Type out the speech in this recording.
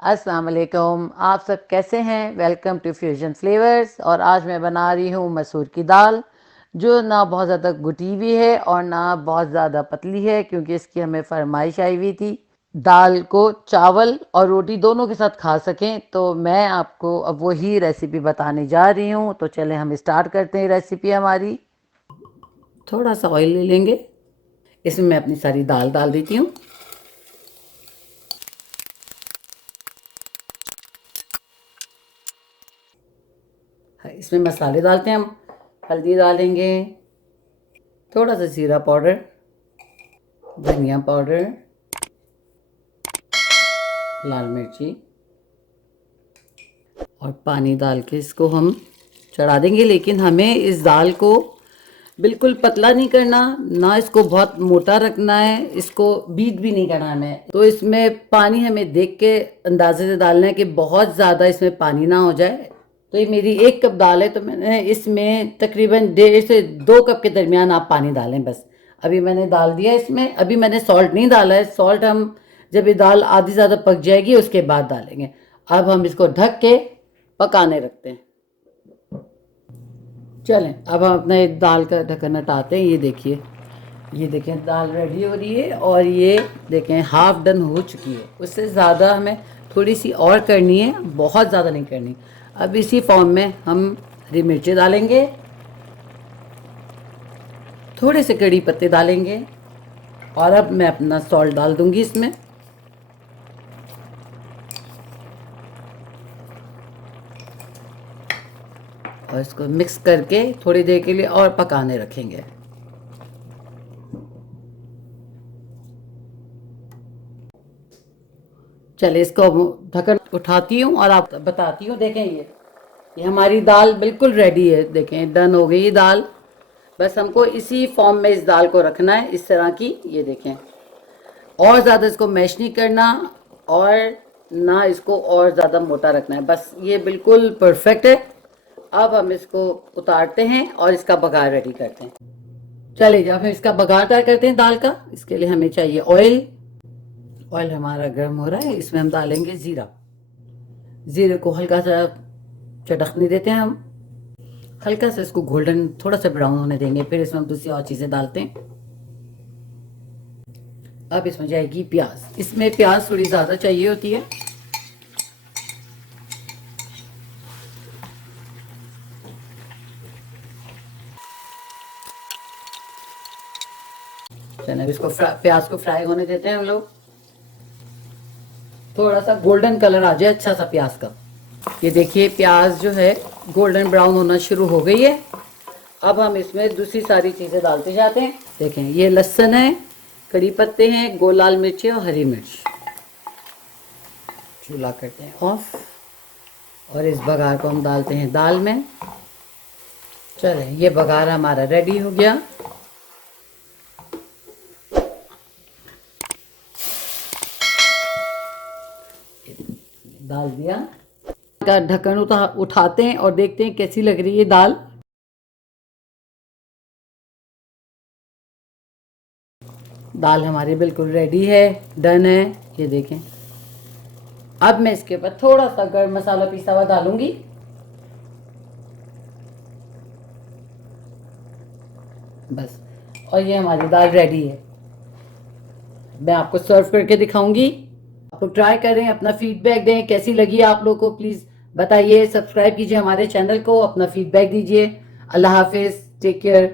अस्सलाम वालेकुम। आप सब कैसे हैं? Welcome to fusion flavours. और आज मैं बना रही हूँ मसूर की दाल, जो ना बहुत ज़्यादा घुटी हुई है और ना बहुत ज़्यादा पतली है, क्योंकि इसकी हमें फरमाइश आई हुई थी दाल को चावल और रोटी दोनों के साथ खा सकें। तो मैं आपको अब वही रेसिपी बताने जा रही हूँ। तो चलें हम स्टार्ट करते हैं रेसिपी हमारी। थोड़ा सा ऑयल ले लेंगे, इसमें मैं अपनी सारी दाल डाल देती हूँ। इसमें मसाले डालते हैं हम। हल्दी डालेंगे, थोड़ा सा जीरा पाउडर, धनिया पाउडर, लाल मिर्ची और पानी डाल के इसको हम चढ़ा देंगे। लेकिन हमें इस दाल को बिल्कुल पतला नहीं करना, ना इसको बहुत मोटा रखना है, इसको बीट भी नहीं करना हमें। तो इसमें पानी हमें देख के अंदाजे से डालना है कि बहुत ज़्यादा इसमें पानी ना हो जाए। तो ये मेरी 1 कप दाल है, तो मैंने इसमें तकरीबन 1.5 से 2 कप के दरमियान आप पानी डालें बस। अभी मैंने डाल दिया इसमें। अभी मैंने सॉल्ट नहीं डाला है, सॉल्ट हम जब ये दाल आधी ज़्यादा पक जाएगी उसके बाद डालेंगे। अब हम इसको ढक के पकाने रखते हैं। चलें अब हम अपना एक दाल का ढक्कन हटाते हैं। ये देखें दाल रेडी हो रही है और ये देखें हाफ डन हो चुकी है। उससे ज़्यादा हमें थोड़ी सी और करनी है, बहुत ज़्यादा नहीं करनी। अब इसी फॉर्म में हम हरी मिर्ची डालेंगे, थोड़े से कड़ी पत्ते डालेंगे और अब मैं अपना सॉल्ट डाल दूंगी इसमें। और इसको मिक्स करके थोड़ी देर के लिए और पकाने रखेंगे। चले इसको ढक्कन उठाती हूँ और आप बताती हूँ। देखें ये हमारी दाल बिल्कुल रेडी है। देखें डन हो गई ये दाल। बस हमको इसी फॉर्म में इस दाल को रखना है, इस तरह की। ये देखें, और ज़्यादा इसको मैश नहीं करना और ना इसको और ज़्यादा मोटा रखना है, बस ये बिल्कुल परफेक्ट है। अब हम इसको उतारते हैं और इसका बघार रेडी करते हैं। चलिए जब हम इसका बघार तैयार करते हैं दाल का, इसके लिए हमें चाहिए ऑयल। ऑयल हमारा गर्म हो रहा है, इसमें हम डालेंगे ज़ीरा। ज़ीरे को हल्का सा चटकने देते हैं हम, हल्का सा इसको गोल्डन थोड़ा सा ब्राउन होने देंगे। फिर इसमें हम दूसरी और चीज़ें डालते हैं। अब इसमें जाएगी प्याज। इसमें प्याज थोड़ी ज़्यादा चाहिए होती है। चलिए अब इसको प्याज को फ्राई होने देते हैं हम लोग। थोड़ा सा गोल्डन कलर आ जाए अच्छा सा प्याज का। ये देखिए प्याज जो है गोल्डन ब्राउन होना शुरू हो गई है। अब हम इसमें दूसरी सारी चीज़ें डालते जाते हैं। देखें ये लहसुन है, कड़ी पत्ते हैं, गोल लाल मिर्ची और हरी मिर्च। चूल्हा करते हैं ऑफ और इस बघार को हम डालते हैं दाल में। चलें ये बघार हमारा रेडी हो गया। डाल दिया, का ढक्कन उठाते हैं और देखते हैं कैसी लग रही है दाल। दाल हमारी बिल्कुल रेडी है, डन है। ये देखें। अब मैं इसके ऊपर थोड़ा सा गरम मसाला पिसा हुआ डालूंगी। बस, और ये हमारी दाल रेडी है। मैं आपको सर्व करके दिखाऊंगी। आप लोग ट्राई करें, अपना फीडबैक दें कैसी लगी आप लोग को, प्लीज़ बताइए। सब्सक्राइब कीजिए हमारे चैनल को, अपना फीडबैक दीजिए। अल्लाह हाफिज़, टेक केयर।